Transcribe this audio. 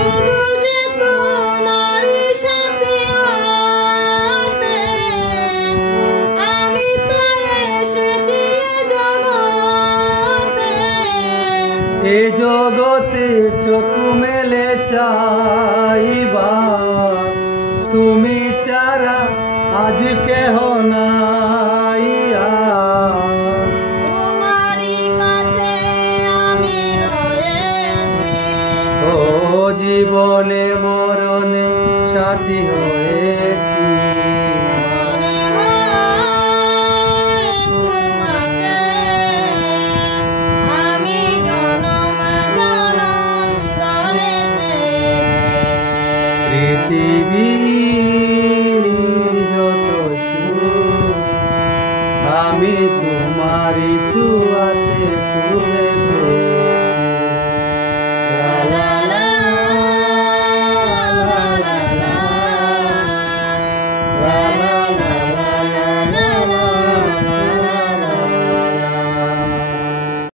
শুধু যে তোমারই সাথে হতে আমি তো এসেছি জগতে। এ জগতে চোখ মেলে চাইবা তুমি ছাড়া আজ কেহ নাই। তোমারই কাছে আমি রয়েছি, ও জীবনে মরণে সাথী হয়েছি। মনে হয় তোমাকে আমি জনম জনম ধরে চেয়েছি। পৃথিবীর যত সুখ আমি